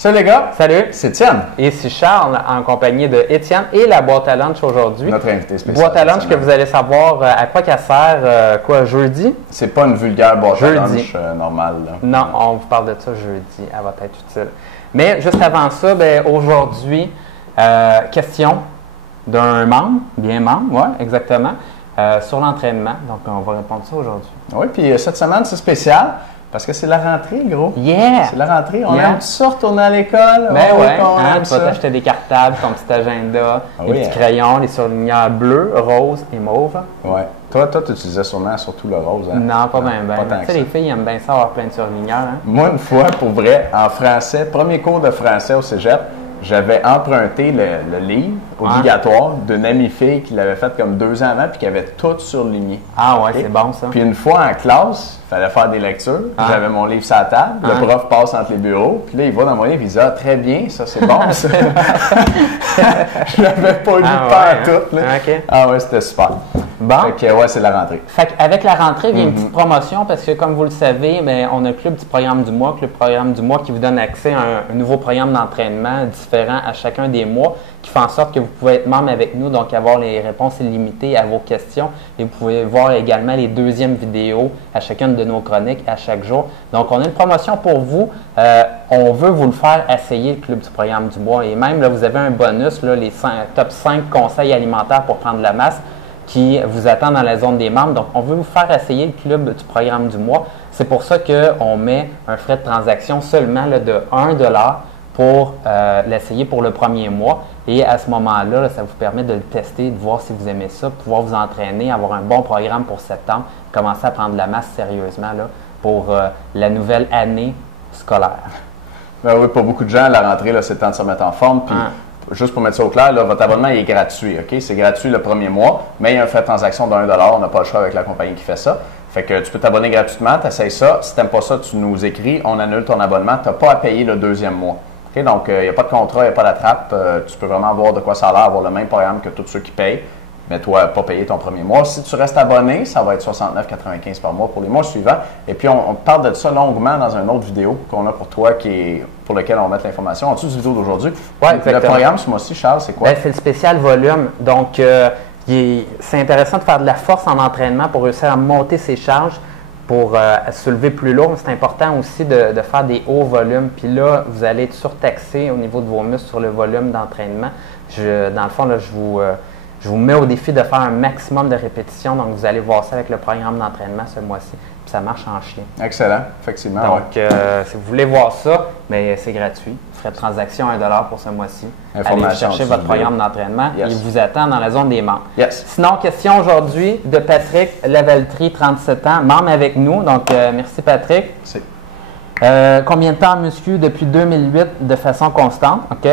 Salut les gars! Salut! C'est Étienne. Et c'est Charles en compagnie de Étienne et la boîte à lunch aujourd'hui. Notre invité spécial. Boîte à lunch que vous allez savoir à quoi qu'elle sert, jeudi? C'est pas une vulgaire boîte à Jeudi. lunch normale. Là. Non, on vous parle de ça jeudi. Elle va être utile. Mais juste avant ça, aujourd'hui, question d'un membre, bien membre, oui, exactement, sur l'entraînement. Donc, on va répondre à ça aujourd'hui. Oui, puis cette semaine, c'est spécial. Parce que c'est la rentrée, gros. Yeah! C'est la rentrée. On Yeah. aime ça retourner à l'école. Ben on ouais, aime tu ça. vas t'acheter des cartables, ton petit agenda, les oui, petits crayons, les surligneurs bleus, roses et mauves. Ouais. Toi, tu utilisais sûrement surtout le rose. Hein? Non, pas bien. Pas tant Tu que sais, les ça. filles aiment bien ça avoir plein de surligneurs. Hein? Moi, une fois, pour vrai, en français, premier cours de français au cégep, j'avais emprunté le livre obligatoire d'une amie fille qui l'avait fait comme 2 ans avant puis qui avait tout surligné. Ah ouais, c'est bon ça. Puis une fois en classe, il fallait faire des lectures. J'avais mon livre sur la table. Le prof passe entre les bureaux. Puis là, il va dans mon livre. Il dit « Ah, très bien, ça c'est bon, ça. » Je l'avais pas lu tout. Là. OK. Ah ouais, c'était super. Bon. Fait que, ouais, c'est la rentrée. Fait qu'avec la rentrée, vient une petite promotion parce que, comme vous le savez, on a le Club du programme du mois. Club programme du mois qui vous donne accès à un nouveau programme d'entraînement différent à chacun des mois qui fait en sorte que vous pouvez être membre avec nous, donc avoir les réponses illimitées à vos questions. Et vous pouvez voir également les deuxièmes vidéos à chacune de nos chroniques à chaque jour. Donc, on a une promotion pour vous. On veut vous le faire essayer, le Club du programme du mois. Et même, là, vous avez un bonus, là, les top 5 conseils alimentaires pour prendre de la masse qui vous attend dans la zone des membres. Donc, on veut vous faire essayer le Club du programme du mois. C'est pour ça qu'on met un frais de transaction seulement là, de 1 $ pour l'essayer pour le premier mois. Et à ce moment-là, ça vous permet de le tester, de voir si vous aimez ça, pouvoir vous entraîner, avoir un bon programme pour septembre, commencer à prendre de la masse sérieusement là, pour la nouvelle année scolaire. Ben oui, pour beaucoup de gens, la rentrée, là, c'est le temps de se remettre en forme. Puis, juste pour mettre ça au clair, là, votre abonnement est gratuit. OK? C'est gratuit le premier mois, mais il y a un frais de transaction de 1 $. On n'a pas le choix avec la compagnie qui fait ça. Fait que tu peux t'abonner gratuitement, tu essayes ça. Si tu n'aimes pas ça, tu nous écris, on annule ton abonnement. Tu n'as pas à payer le deuxième mois. Okay? Donc, il n'y a pas de contrat, il n'y a pas d'attrape. Tu peux vraiment voir de quoi ça a l'air, avoir le même programme que tous ceux qui payent. Mais toi, pas payer ton premier mois. Si tu restes abonné, ça va être 69,95 par mois pour les mois suivants. Et puis, on parle de ça longuement dans une autre vidéo qu'on a pour toi, pour laquelle on va mettre l'information en dessous de la vidéo d'aujourd'hui. Ouais, le programme ce mois-ci, Charles, c'est quoi? C'est le spécial volume. Donc, c'est intéressant de faire de la force en entraînement pour réussir à monter ses charges, pour soulever plus lourd. Mais c'est important aussi de faire des hauts volumes. Puis là, vous allez être surtaxé au niveau de vos muscles sur le volume d'entraînement. Dans le fond, là, je vous mets au défi de faire un maximum de répétitions. Donc, vous allez voir ça avec le programme d'entraînement ce mois-ci. Puis ça marche en chien. Excellent, effectivement. Donc, si vous voulez voir ça, c'est gratuit. Frais de transaction 1 $ pour ce mois-ci. Allez chercher votre programme d'entraînement. Il vous attend dans la zone des membres. Yes. Sinon, question aujourd'hui de Patrick Laveltry, 37 ans, membre avec nous. Donc, merci Patrick. Merci. Combien de temps en muscu depuis 2008 de façon constante? OK.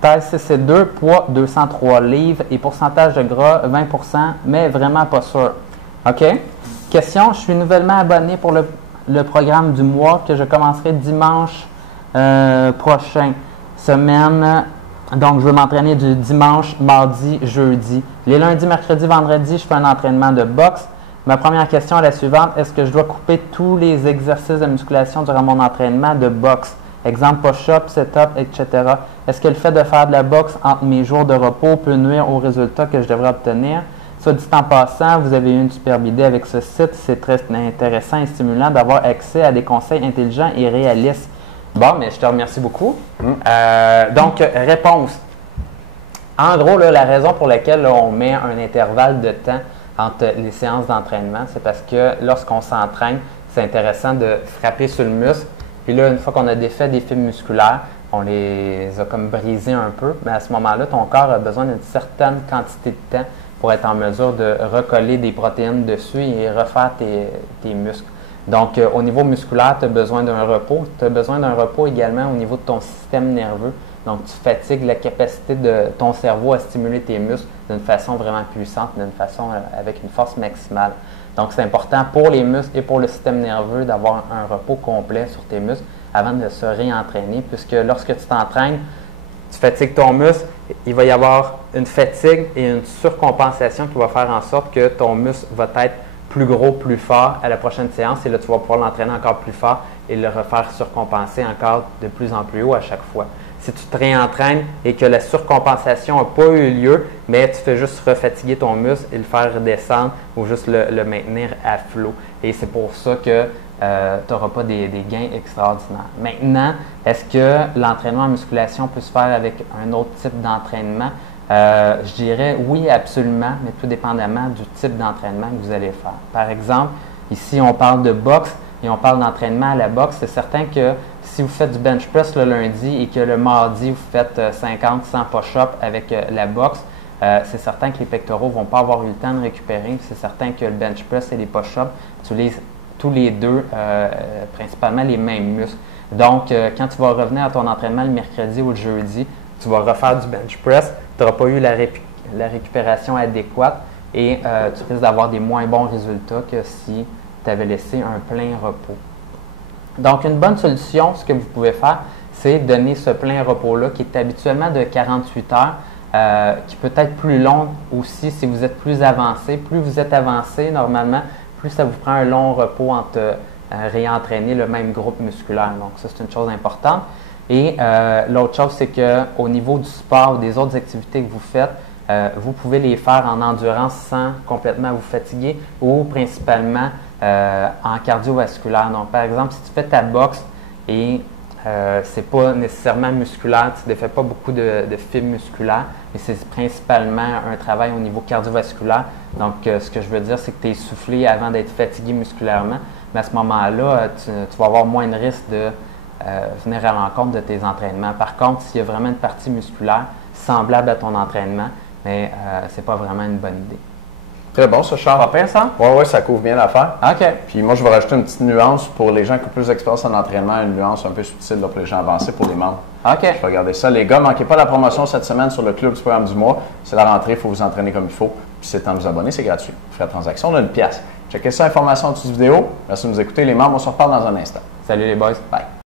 Taille 6 et 2, poids 203 livres et pourcentage de gras 20 %, mais vraiment pas sûr. OK? Question, je suis nouvellement abonné pour le programme du mois que je commencerai dimanche prochain. Semaine, donc je veux m'entraîner du dimanche, mardi, jeudi. Les lundis, mercredis, vendredis, je fais un entraînement de boxe. Ma première question est la suivante. Est-ce que je dois couper tous les exercices de musculation durant mon entraînement de boxe? Exemple, push-up, set-up, etc. Est-ce que le fait de faire de la boxe entre mes jours de repos peut nuire aux résultats que je devrais obtenir? Soit dit en passant, vous avez eu une superbe idée avec ce site. C'est très intéressant et stimulant d'avoir accès à des conseils intelligents et réalistes. Bon, mais je te remercie beaucoup. Donc, réponse. En gros, là, la raison pour laquelle là, on met un intervalle de temps entre les séances d'entraînement, c'est parce que lorsqu'on s'entraîne, c'est intéressant de frapper sur le muscle. Puis là, une fois qu'on a défait des fibres musculaires, on les a comme brisés un peu. Mais à ce moment-là, ton corps a besoin d'une certaine quantité de temps pour être en mesure de recoller des protéines dessus et refaire tes muscles. Donc, au niveau musculaire, tu as besoin d'un repos. Tu as besoin d'un repos également au niveau de ton système nerveux. Donc, tu fatigues la capacité de ton cerveau à stimuler tes muscles d'une façon vraiment puissante, d'une façon avec une force maximale. Donc, c'est important pour les muscles et pour le système nerveux d'avoir un repos complet sur tes muscles avant de se réentraîner, puisque lorsque tu t'entraînes, tu fatigues ton muscle, il va y avoir une fatigue et une surcompensation qui va faire en sorte que ton muscle va être plus gros, plus fort à la prochaine séance et là, tu vas pouvoir l'entraîner encore plus fort et le refaire surcompenser encore de plus en plus haut à chaque fois. Si tu te réentraînes et que la surcompensation n'a pas eu lieu, mais tu fais juste refatiguer ton muscle et le faire redescendre ou juste le maintenir à flot. Et c'est pour ça que tu n'auras pas des gains extraordinaires. Maintenant, est-ce que l'entraînement en musculation peut se faire avec un autre type d'entraînement? Je dirais oui, absolument, mais tout dépendamment du type d'entraînement que vous allez faire. Par exemple, ici, on parle de boxe et on parle d'entraînement à la boxe. C'est certain que si vous faites du bench press le lundi et que le mardi, vous faites 50-100 push-ups avec la boxe, c'est certain que les pectoraux ne vont pas avoir eu le temps de récupérer. C'est certain que le bench press et les push-ups utilisent tous les deux principalement les mêmes muscles. Donc, quand tu vas revenir à ton entraînement le mercredi ou le jeudi, tu vas refaire du bench press, tu n'auras pas eu la récupération adéquate et tu risques d'avoir des moins bons résultats que si tu avais laissé un plein repos. Donc, une bonne solution, ce que vous pouvez faire, c'est donner ce plein repos-là qui est habituellement de 48 heures, qui peut être plus long aussi si vous êtes plus avancé. Plus vous êtes avancé, normalement, plus ça vous prend un long repos entre réentraîner le même groupe musculaire. Donc, ça, c'est une chose importante. Et l'autre chose, c'est qu'au niveau du sport ou des autres activités que vous faites, vous pouvez les faire en endurance sans complètement vous fatiguer ou principalement en cardiovasculaire. Donc, par exemple, si tu fais ta boxe et c'est pas nécessairement musculaire, tu ne défais pas beaucoup de fibres musculaires, mais c'est principalement un travail au niveau cardiovasculaire. Donc, ce que je veux dire, c'est que tu es essoufflé avant d'être fatigué musculairement, mais à ce moment-là, tu vas avoir moins de risque de venir à l'encontre de tes entraînements. Par contre, s'il y a vraiment une partie musculaire semblable à ton entraînement, mais ce n'est pas vraiment une bonne idée. Très bon, ça, Charles. Pas pire, ça? Oui, ça couvre bien l'affaire. OK. Puis moi, je vais rajouter une petite nuance pour les gens qui ont plus d'expérience en entraînement, une nuance un peu subtile là, pour les gens avancés, pour les membres. OK. Je vais regarder ça. Les gars, ne manquez pas la promotion cette semaine sur le club du programme du mois. C'est la rentrée, il faut vous entraîner comme il faut. Puis c'est le temps de vous abonner, c'est gratuit. Frais de transaction de 1$. Checkez ça, information en dessous de vidéo. Merci de nous écouter. Les membres, on se reparle dans un instant. Salut les boys. Bye.